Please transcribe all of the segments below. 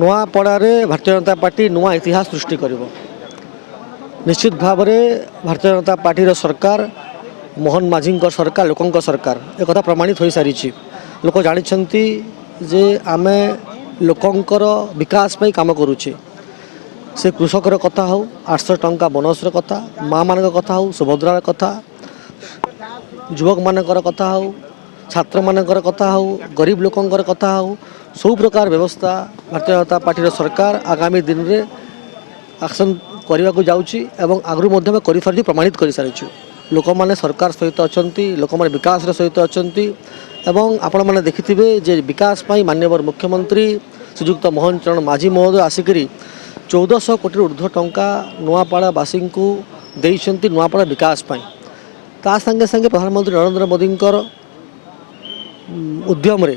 ନୂଆପଡ଼ାରେ ଭାରତୀୟ ଜନତା ପାର୍ଟି ନୂଆ ଇତିହାସ ସୃଷ୍ଟି କରିବ। ନିଶ୍ଚିତ ଭାବରେ ଭାରତୀୟ ଜନତା ପାର୍ଟିର ସରକାର ମୋହନ ମାଝୀଙ୍କ ସରକାର ଲୋକଙ୍କ ସରକାର ଏକଥା ପ୍ରମାଣିତ ହୋଇସାରିଛି। ଲୋକ ଜାଣିଛନ୍ତି ଯେ ଆମେ ଲୋକଙ୍କର ବିକାଶ ପାଇଁ କାମ କରୁଛେ। ସେ କୃଷକର କଥା ହେଉ, 800 ଟଙ୍କା ବୋନସର କଥା, ମାଆମାନଙ୍କ କଥା ହେଉ, ସୁଭଦ୍ରାର କଥା, ଯୁବକମାନଙ୍କର କଥା ହେଉ, ଛାତ୍ରମାନଙ୍କର କଥା ହେଉ, ଗରିବ ଲୋକଙ୍କର କଥା ହେଉ, ସବୁ ପ୍ରକାର ବ୍ୟବସ୍ଥା ଭାରତୀୟ ଜନତା ପାର୍ଟିର ସରକାର ଆଗାମୀ ଦିନରେ ଆକ୍ସନ୍ କରିବାକୁ ଯାଉଛି ଏବଂ ଆଗରୁ ମଧ୍ୟ ଆମେ କରିସାରିଛୁ, ପ୍ରମାଣିତ କରିସାରିଛୁ। ଲୋକମାନେ ସରକାର ସହିତ ଅଛନ୍ତି, ଲୋକମାନେ ବିକାଶର ସହିତ ଅଛନ୍ତି ଏବଂ ଆପଣମାନେ ଦେଖିଥିବେ ଯେ ବିକାଶ ପାଇଁ ମାନ୍ୟବର ମୁଖ୍ୟମନ୍ତ୍ରୀ ଶ୍ରୀଯୁକ୍ତ ମୋହନ ଚରଣ ମାଝୀ ମହୋଦୟ ଆସିକରି 1400 କୋଟିରୁ ଉର୍ଦ୍ଧ୍ୱ ଟଙ୍କା ନୂଆପଡ଼ାବାସୀଙ୍କୁ ଦେଇଛନ୍ତି ନୂଆପଡ଼ା ବିକାଶ ପାଇଁ। ତା ସାଙ୍ଗେ ସାଙ୍ଗେ ପ୍ରଧାନମନ୍ତ୍ରୀ ନରେନ୍ଦ୍ର ମୋଦିଙ୍କର ଉଦ୍ୟମରେ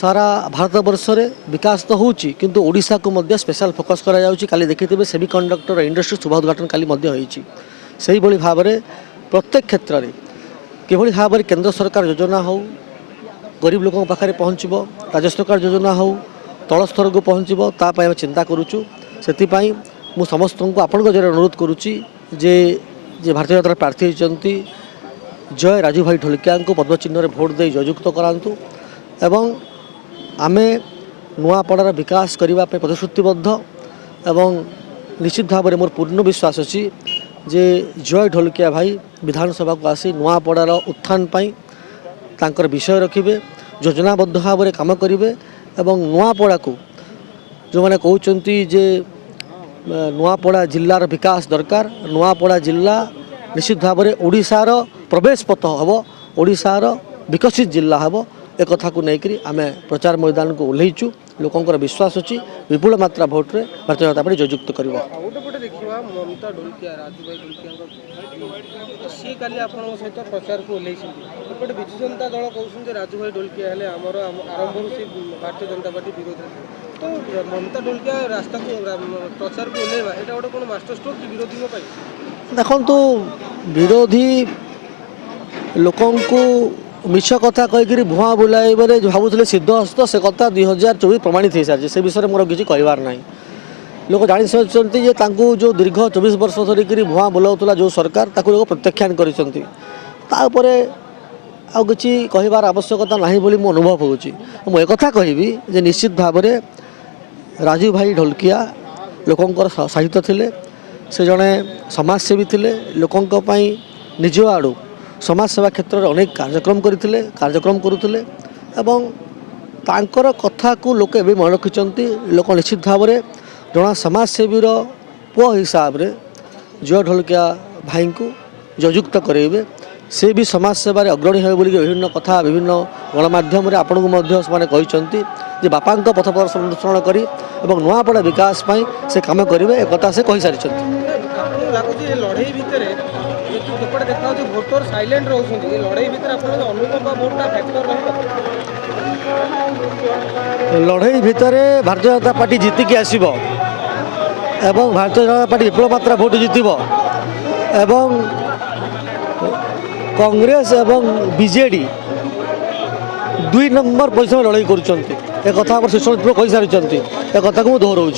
ସାରା ଭାରତବର୍ଷରେ ବିକାଶ ତ ହେଉଛି କିନ୍ତୁ ଓଡ଼ିଶାକୁ ମଧ୍ୟ ସ୍ପେଶାଲ ଫୋକସ୍ କରାଯାଉଛି। କାଲି ଦେଖିଥିବେ ସେମିକଣ୍ଡକ୍ଟର ଇଣ୍ଡଷ୍ଟ୍ରି ଶୁଭ ଉଦ୍ଘାଟନ କାଲି ମଧ୍ୟ ହୋଇଛି। ସେହିଭଳି ଭାବରେ ପ୍ରତ୍ୟେକ କ୍ଷେତ୍ରରେ କିଭଳି ଭାବରେ କେନ୍ଦ୍ର ସରକାର ଯୋଜନା ହେଉ ଗରିବ ଲୋକଙ୍କ ପାଖରେ ପହଞ୍ଚିବ, ରାଜ୍ୟ ସରକାର ଯୋଜନା ହେଉ ତଳ ସ୍ତରକୁ ପହଞ୍ଚିବ, ତା ପାଇଁ ଆମେ ଚିନ୍ତା କରୁଛୁ। ସେଥିପାଇଁ ମୁଁ ସମସ୍ତଙ୍କୁ ଆପଣଙ୍କ ଜରିଆରେ ଅନୁରୋଧ କରୁଛି ଯେ ଭାରତୀୟ ଜନତା ପ୍ରାର୍ଥୀ ହୋଇଛନ୍ତି ଜୟ ରାଜୁ ଭାଇ ଢୋଲକିଆଙ୍କୁ ପଦ୍ମଚିହ୍ନରେ ଭୋଟ ଦେଇ ଜୟଯୁକ୍ତ କରାନ୍ତୁ ଏବଂ ଆମେ ନୂଆପଡ଼ାର ବିକାଶ କରିବା ପାଇଁ ପ୍ରତିଶ୍ରୁତିବଦ୍ଧ ଏବଂ ନିଶ୍ଚିତ ଭାବରେ ମୋର ପୂର୍ଣ୍ଣ ବିଶ୍ୱାସ ଅଛି ଯେ ଜୟ ଢୋଲକିଆ ଭାଇ ବିଧାନସଭାକୁ ଆସି ନୂଆପଡ଼ାର ଉତ୍ଥାନ ପାଇଁ ତାଙ୍କର ବିଷୟ ରଖିବେ, ଯୋଜନାବଦ୍ଧ ଭାବରେ କାମ କରିବେ ଏବଂ ନୂଆପଡ଼ାକୁ ଯେଉଁମାନେ କହୁଛନ୍ତି ଯେ ନୂଆପଡ଼ା ଜିଲ୍ଲାର ବିକାଶ ଦରକାର, ନୂଆପଡ଼ା ଜିଲ୍ଲା ନିଶ୍ଚିତ ଭାବରେ ଓଡ଼ିଶାର ପ୍ରବେଶ ପଥ ହେବ, ଓଡ଼ିଶାର ବିକଶିତ ଜିଲ୍ଲା ହେବ। एकथा को लेकर आम प्रचार मैदान को ओह्लैचु। लोकंर विश्वास अच्छी विपुल मात्रा भोट्रे भारतीय जनता पार्टी जययुक्त कर। प्रचार को ओह्लैपटे विजु जनता दल कहते राजूभाई ढोलकिया आरंभ भारतीय जनता पार्टी विरोध तो ममता ढोलकिया रास्ता को प्रचार को ओह्लैवा यहाँ गोटे कौन मास्टर स्ट्रोक कि विरोधी देखु विरोधी लोकं को मिछ कथा कहीकि भुआ बुलाई भावुले सिद्धहस्त से कथा 2024 प्रमाणित हो सारी से विषय मोर किसी कहबार ना। लोक जानी सारी जो दीर्घ 24 वर्ष धरिक भुआ बुलाऊला जो सरकार ताको लोग प्रत्याख्यान करती किसी कहबार आवश्यकता ना बोली मो अनुभव हो कथा कहि निश्चित भाव में राजू भाई ढोलकिया लोकंर साहित्य थिले से जड़े समाजसेवी थिले लोकंक निज आड़ू समाज सेवा क्षेत्र में अनेक कार्यक्रम करुले एवं तांकर कथा को लोक ए मन रखिंट लोक निश्चित भाव में जना समाजसेवी पुओ हिसाब से जय ढोलकिया भाई को जययुक्त करेंगे से भी समाज सेवार अग्रणी हे बोलिक विभिन्न कथा विभिन्न गणमाध्यम आपण को बापा पथ प्रदर्शन कर नुआपड़ा विकास से कम करेंगे एक कथा से कही सारी लड़ाई भितर देखा भोटर साइलेंट रोचे लड़ाई लड़ाई भितर भारतीय जनता पार्टी जीतिकी आसब एवं भारतीय जनता पार्टी विपुल मात्रा भोट जीतब एवं कांग्रेस एवं बीजेडी 2 नंबर पोजिशन लड़ाई कर शिक्षण कही सारी एक कथा को दोहराऊँ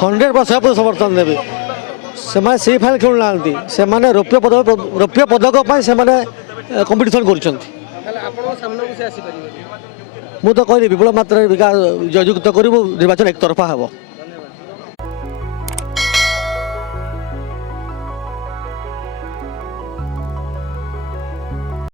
100% समर्थन देवे से फाइनल खेलु ना से रौप्य पदक से कंपिटिशन कर तो कहली विपुल मात्रा जययुक्त करूँ निर्वाचन एक तरफा हे।